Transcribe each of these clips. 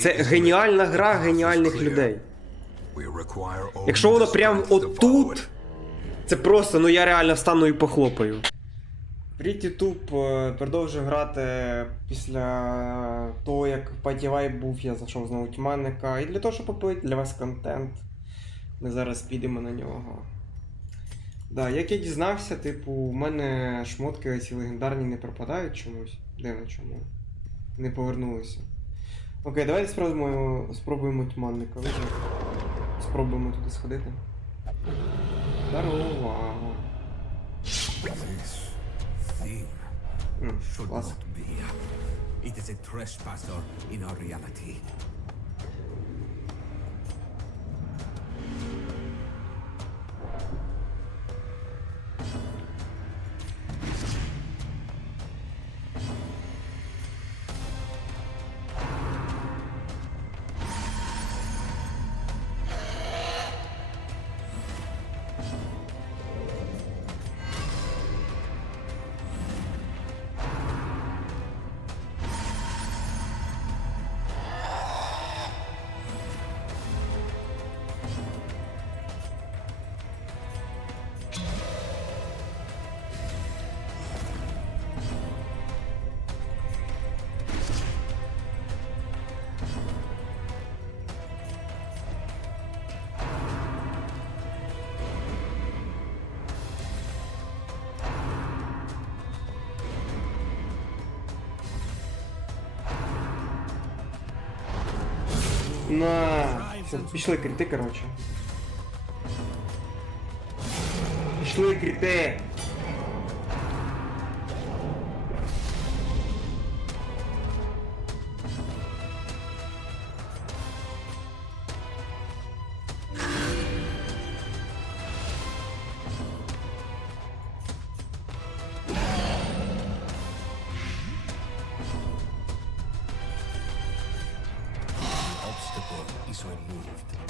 Це геніальна гра геніальних людей. Якщо воно прям отут, це просто, ну я реально встану і похлопаю. Привіт, Ютуб. Е, грати після того, як Патівай був, я зайшов знову тьманника. І для того, щоб попити для вас контент. Ми зараз підемо на нього. Да, як я дізнався, типу, у мене шмотки ці легендарні не пропадають чомусь. Дивно чому. Не повернулися. Окей, давайте спробуємо, спробуємо тьманника. вижити. Спробуємо туди сходити. Здорово. Be. It is a trespasser in our reality. На. Пішли крити, коротше. Пішли крити. when moved.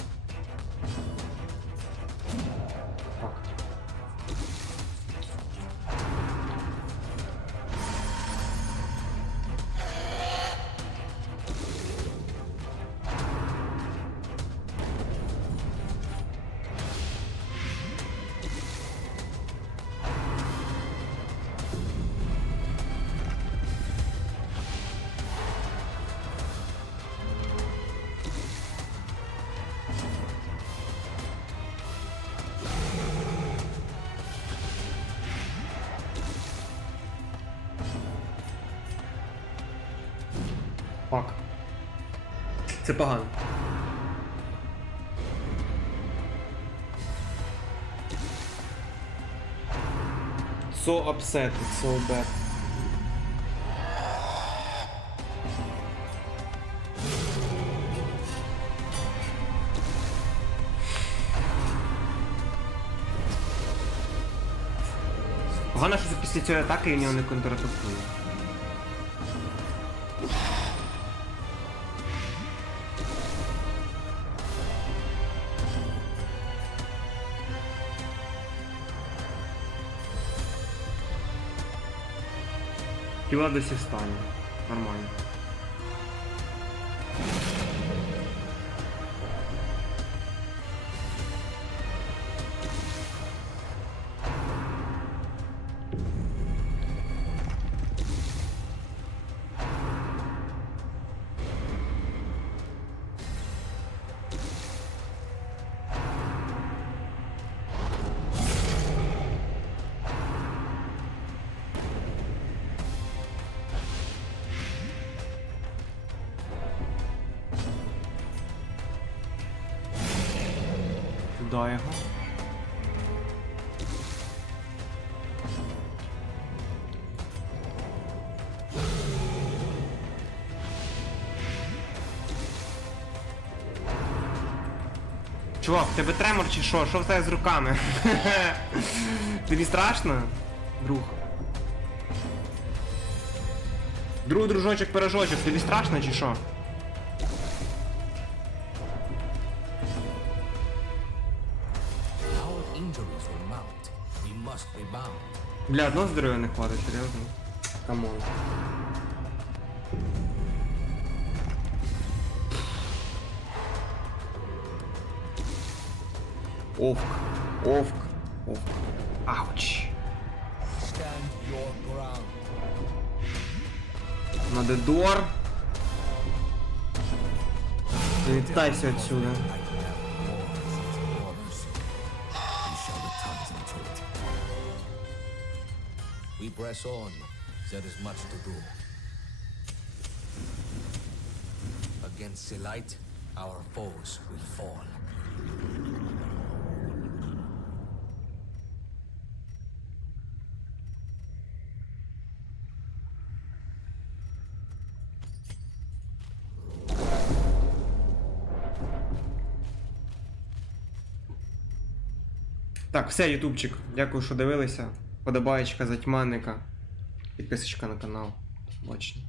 Це погано. So upset, it's so. Погано, що після цієї атаки в нього не контратакує. Кіла досі встане. Нормально. Туди його. Чувак, тебе тремор чи що? Що в тебе з руками? Тобі страшно? Друг. Друг, дружочок, пирожочок, тобі страшно чи що? Бля, одно здоровья не хватит, серьезно. Камон. Овк, овк, овк. Ауч. Надо дор. Летайся отсюда. Press on. There is much to do. Against Selite, our foes will fall. Так, все, ютубчик. Дякую, що дивилися. Подобаєчка, затьманника. Підписочка на канал. До побачення.